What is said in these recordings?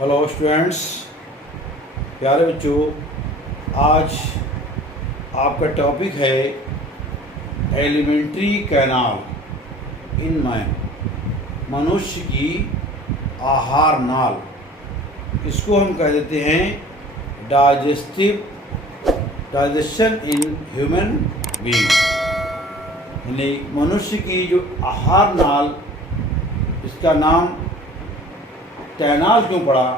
Hello students, प्यारे बच्चों। आज आपका टॉपिक है एलिमेंट्री कैनाल इन मैन, मनुष्य की आहार नाल। इसको हम कह देते हैं डाइजेशन इन ह्यूमन बीइंग, यानी मनुष्य की जो आहार नाल। इसका नाम कैनाल क्यों पड़ा?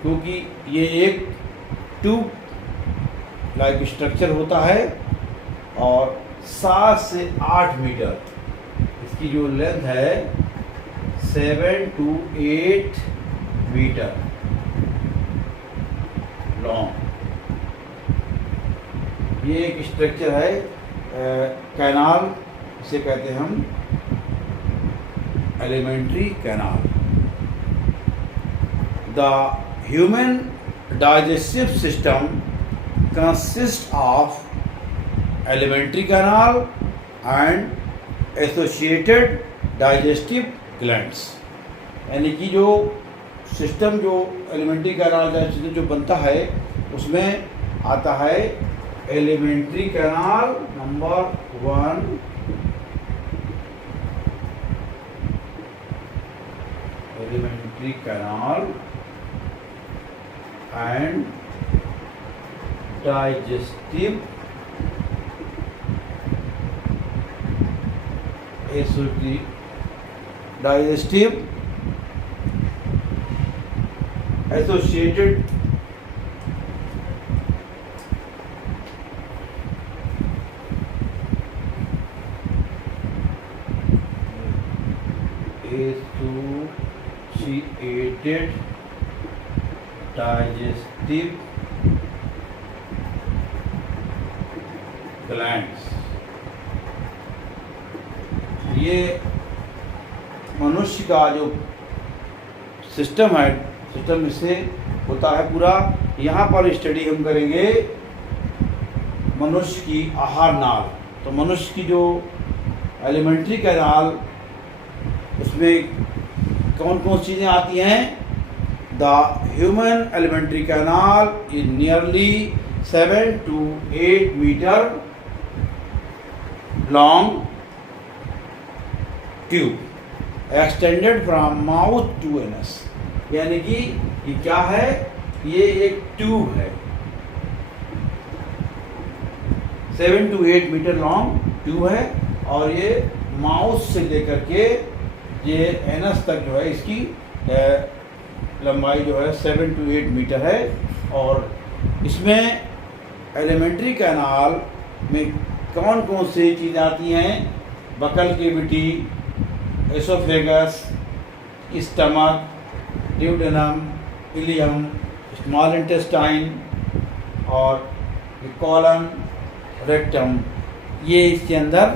क्योंकि ये एक ट्यूब लाइक स्ट्रक्चर होता है और 7 से 8 मीटर इसकी जो लेंथ है 7 to 8 मीटर लॉन्ग। ये एक स्ट्रक्चर है कैनाल, इसे कहते हैं हम alimentary canal. The human digestive system consists of alimentary canal and associated digestive glands। यानी कि जो सिस्टम जो एलिमेंट्री कैनाल जो बनता है उसमें आता है alimentary canal number 1, alimentary canal and digestive associated digestive glands। ये मनुष्य का जो सिस्टम है, सिस्टम इससे होता है पूरा। यहाँ पर स्टडी हम करेंगे मनुष्य की आहार नाल। तो मनुष्य की जो एलिमेंट्री कैनाल, उसमें कौन कौन सी चीज़ें आती हैं? The human alimentary canal is nearly 7 to 8 meter long tube extended from mouth to anus। यानी कि ये क्या है? ये एक ट्यूब है, 7 to 8 मीटर लॉन्ग ट्यूब है और ये माउथ से लेकर के ये एनस तक जो है इसकी लंबाई जो है 7 to 8 मीटर है। और इसमें एलिमेंट्री कैनाल में कौन कौन सी चीज़ें आती हैं? Buccal cavity, oesophagus, stomach, duodenum, ileum, small intestine और कॉलन, रेक्टम, ये इसके अंदर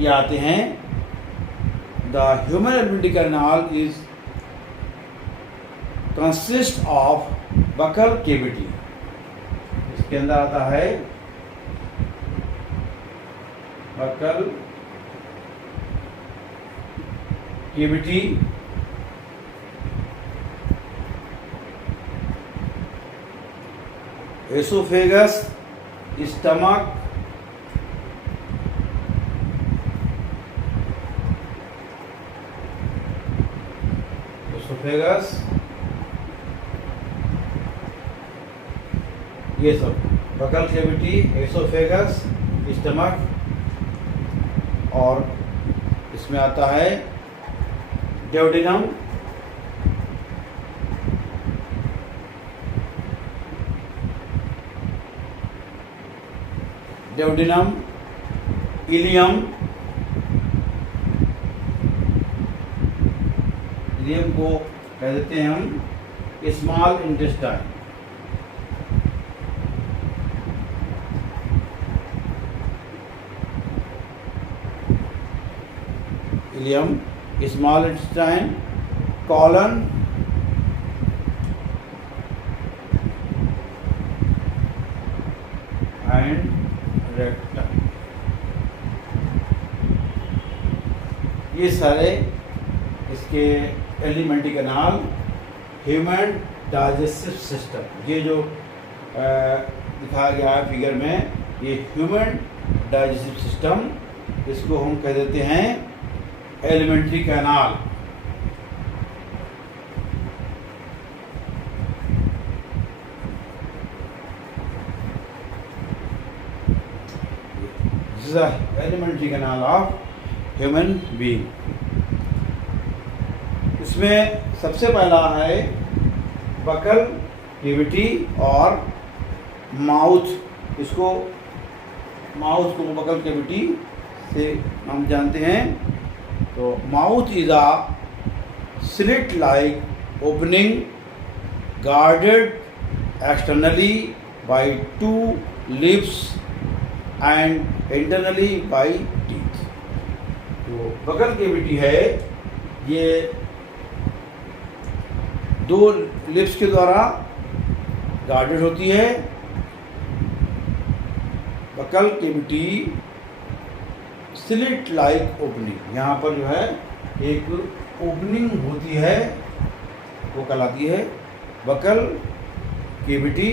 ये आते हैं। The human alimentary canal is consist of buccal cavity. इसके अंदर आता है buccal cavity, oesophagus, stomach, oesophagus, ये सब बकल कैविटी, एसोफेगस, स्टमक, और इसमें आता है ड्यूडेनम, इलियम। इलियम को कह देते हैं हम small intestine. Ileum, small intestine, colon, and rectum. ये सारे इसके alimentary canal human digestive system. ये जो दिखाया गया है फिगर में, ये ह्यूमन डाइजेस्टिव सिस्टम, इसको हम कह देते हैं alimentary canal. This is the alimentary canal of human being. इसमें सबसे पहला है बकल कैविटी और माउथ। इसको माउथ को बकल कैविटी से हम जानते हैं। तो mouth is a slit like opening guarded externally by 2 lips and internally by teeth. तो बकल कैविटी है, ये 2 लिप्स के द्वारा गार्डेड होती है। Buccal cavity slit like opening, यहाँ पर जो है एक ओपनिंग होती है, वो कहलाती है बकल कैविटी।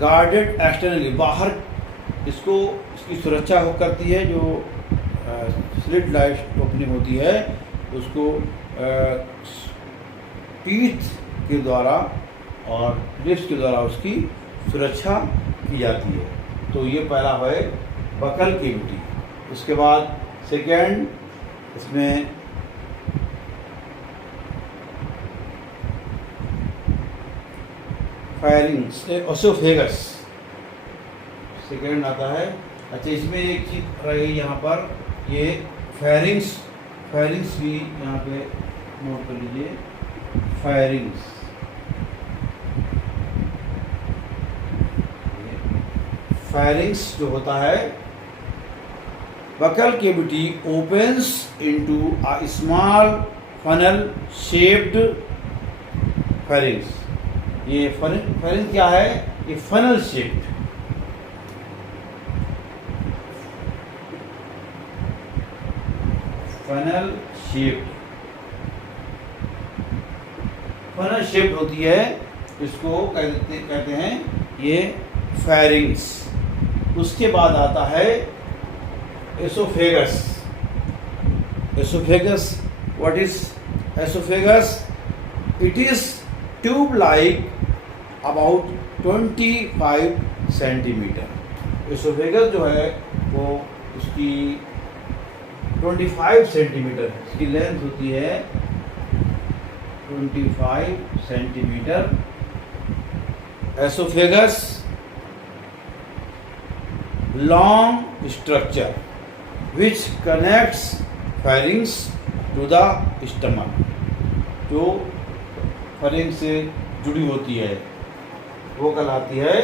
गार्डेड एक्सटर्नली, बाहर इसको इसकी सुरक्षा हो करती है। जो स्लिट लाइक ओपनिंग होती है उसको टीथ के द्वारा और लिप्स के द्वारा उसकी सुरक्षा की जाती है। तो ये पहला है बकल कैविटी। उसके बाद सेकेंड, इसमें फायरिंग्स ओसोफेगस सेकेंड आता है। अच्छा, इसमें एक चीज रही यहाँ पर, ये फायरिंग्स भी यहाँ पे नोट कर लीजिए। फायरिंग्स जो होता है, buccal cavity opens into a small funnel shaped firings. ये फायरिंग क्या है? ये फनल शेप्ड, फनल शेप्ड होती है, इसको कहते हैं ये फायरिंग्स। उसके बाद आता है oesophagus. What is oesophagus? It is tube like about 25 centimetre. Oesophagus जो है वो उसकी 25 सेंटीमीटर इसकी लेंथ होती है, 25 centimetre. Oesophagus long structure which connects pharynx to the stomach, जो pharynx से जुड़ी होती है वो कहलाती है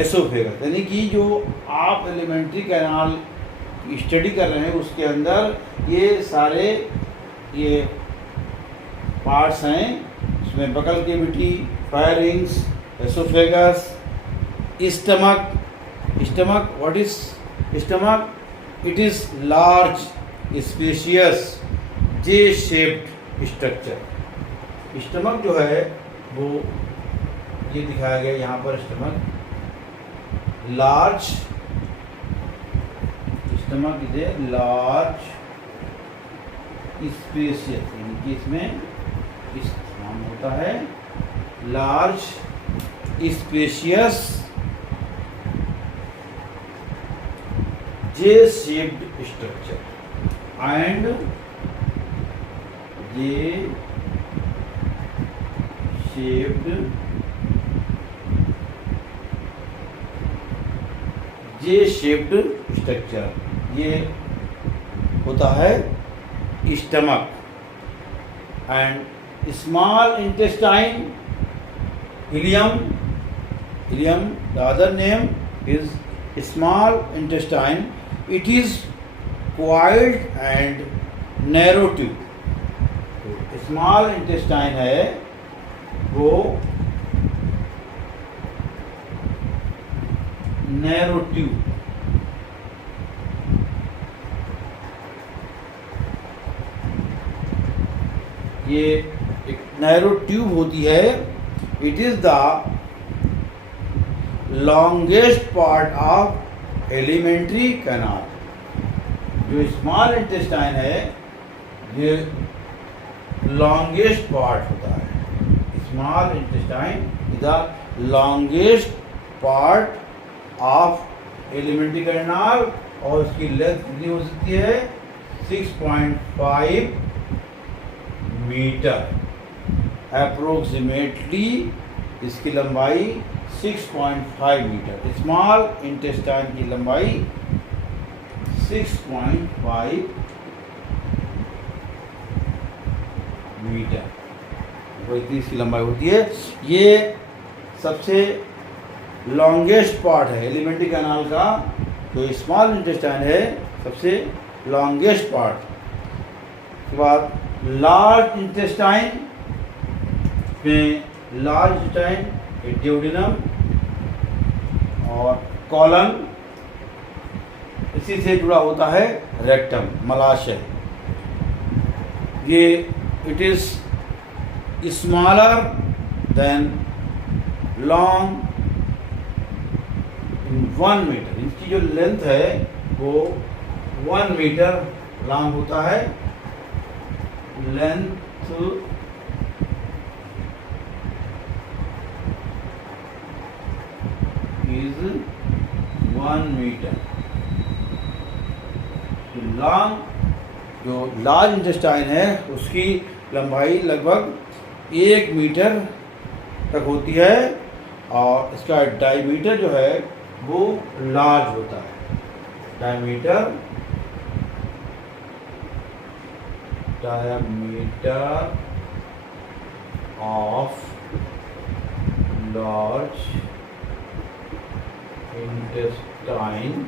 एसोफेगस। यानी कि जो आप एलिमेंट्री कैनाल स्टडी कर रहे हैं उसके अंदर ये सारे ये पार्ट्स हैं। इसमें buccal cavity, pharynx, oesophagus, stomach. What is stomach? It is large, spacious, J-shaped structure. Stomach जो है वो ये दिखाया गया यहाँ पर। Stomach large, stomach is a large spacious, यानी कि इसमें स्थान होता है large spacious J-shaped structure and J-shaped structure ये होता है stomach. And small intestine, ileum, the other name is small intestine. It is coiled and narrow tube. तो स्मॉल इंटेस्टाइन है वो नैरो ट्यूब, ये एक नैरो ट्यूब होती है। It is the longest part of alimentary canal. जो small intestine है ये लॉन्गेस्ट पार्ट होता है। Small intestine is the longest part of alimentary canal और उसकी लेंथ कितनी हो सकती है 6.5 मीटर। अप्रोक्सीमेटली इसकी लंबाई 6.5 मीटर। स्मॉल इंटेस्टाइन की लंबाई 6.5 मीटर, वो इतनी इसकी लंबाई होती है। ये सबसे लॉन्गेस्ट पार्ट है एलिमेंट्री कैनाल का। जो स्मॉल इंटेस्टाइन है सबसे लॉन्गेस्ट पार्ट। उसके बाद लार्ज इंटेस्टाइन में लार्ज इंटेस्टाइन ड्यूडेनम और कॉलन, इसी से जुड़ा होता है रेक्टम मलाशय। ये it is smaller than long in 1 metre. इसकी जो लेंथ है वो 1 मीटर लॉन्ग होता है। Length is 1 metre. लॉन्ग जो लार्ज इंटेस्टाइन है उसकी लंबाई लगभग 1 मीटर तक होती है और इसका डायमीटर जो है वो लार्ज होता है। Diameter of large intestine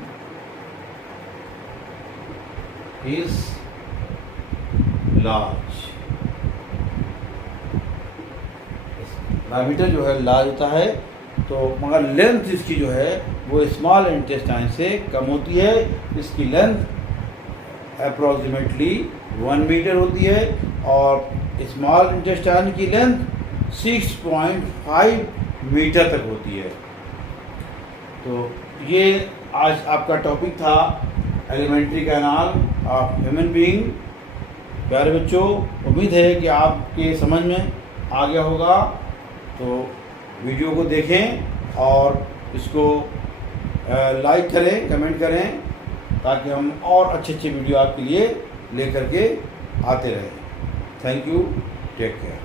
is large. Diameter जो है लार्ज होता है, तो मगर लेंथ इसकी जो है वो स्मॉल इंटेस्टाइन से कम होती है। इसकी लेंथ अप्रॉक्सीमेटली 1 मीटर होती है और स्मॉल इंटेस्टाइन की लेंथ 6.5 मीटर तक होती है। तो ये आज आपका टॉपिक था elementary canal of human being. प्यारे बच्चों, उम्मीद है कि आपके समझ में आ गया होगा। तो वीडियो को देखें और इसको लाइक करें, कमेंट करें, ताकि हम और अच्छे वीडियो आपके लिए लेकर के आते रहें। Thank you, take care.